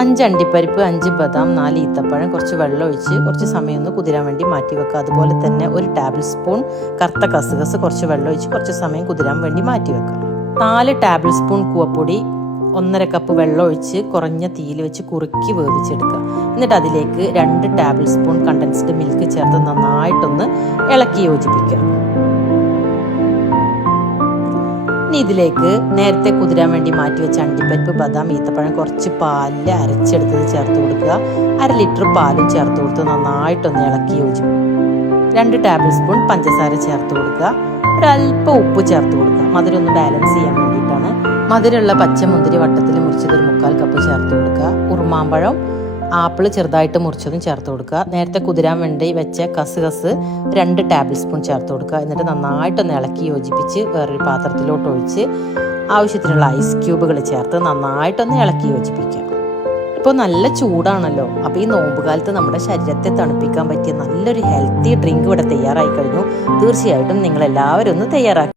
5 അണ്ടിപ്പരിപ്പ്, 5 ബദാം, 4 ഈത്തപ്പഴം, കുറച്ച് വെള്ളം ഒഴിച്ച് കുറച്ച് സമയം ഒന്ന് കുതിരാൻ വേണ്ടി മാറ്റി വെക്കുക. അതുപോലെ തന്നെ 1 ടേബിൾ സ്പൂൺ കറുത്ത കസുകസ് കുറച്ച് വെള്ളം ഒഴിച്ച് കുറച്ച് സമയം കുതിരാൻ വേണ്ടി മാറ്റി വെക്കുക. 4 ടേബിൾ സ്പൂൺ കൂവപ്പൊടി, 1.5 കപ്പ് വെള്ളം ഒഴിച്ച് കുറഞ്ഞ തീയിൽ വെച്ച് കുറുക്കി വേവിച്ചെടുക്കുക. എന്നിട്ട് അതിലേക്ക് 2 ടേബിൾ സ്പൂൺ കണ്ടൻസ്ഡ് മിൽക്ക് ചേർത്ത് നന്നായിട്ടൊന്ന് ഇളക്കി യോജിപ്പിക്കുക. ഇനി ഇതിലേക്ക് നേരത്തെ കുതിരാൻ വേണ്ടി മാറ്റി വെച്ച അണ്ടിപ്പരിപ്പ്, ബദാം, ഈത്തപ്പഴം കുറച്ച് പാലിൽ അരച്ചെടുത്തത് ചേർത്ത് കൊടുക്കുക. 1/2 ലിറ്റർ പാലും ചേർത്ത് കൊടുത്ത് നന്നായിട്ടൊന്ന് ഇളക്കി യോജിപ്പിക്കുക. 2 ടേബിൾ സ്പൂൺ പഞ്ചസാര ചേർത്ത് കൊടുക്കുക. ഒരല്പം ഉപ്പ് ചേർത്ത് കൊടുക്കുക. മധുരം ഒന്ന് ബാലൻസ് ചെയ്യാൻ വേണ്ടിയിട്ടാണ്. മധുരമുള്ള പച്ചമുന്തിരി വട്ടത്തിൽ മുറിച്ചത് 1/4 കപ്പ് ചേർത്ത് കൊടുക്കുക. ഉറുമാമ്പഴം, ആപ്പിൾ ചെറുതായിട്ട് മുറിച്ചതും ചേർത്ത് കൊടുക്കുക. നേരത്തെ കുതിരാൻ വേണ്ടി വെച്ച കസുകസ് 2 ടേബിൾ സ്പൂൺ ചേർത്ത് കൊടുക്കുക. എന്നിട്ട് നന്നായിട്ടൊന്ന് ഇളക്കി യോജിപ്പിച്ച് വേറൊരു പാത്രത്തിലോട്ട് ഒഴിച്ച് ആവശ്യത്തിനുള്ള ഐസ് ക്യൂബുകൾ ചേർത്ത് നന്നായിട്ടൊന്ന് ഇളക്കി യോജിപ്പിക്കുക. ഇപ്പോൾ നല്ല ചൂടാണല്ലോ, അപ്പോൾ ഈ നോമ്പുകാലത്ത് നമ്മുടെ ശരീരത്തെ തണുപ്പിക്കാൻ പറ്റിയ നല്ലൊരു ഹെൽത്തി ഡ്രിങ്ക് ഇവിടെ തയ്യാറായി കഴിഞ്ഞു. തീർച്ചയായിട്ടും നിങ്ങൾ എല്ലാവരും ഒന്ന് തയ്യാറാക്കി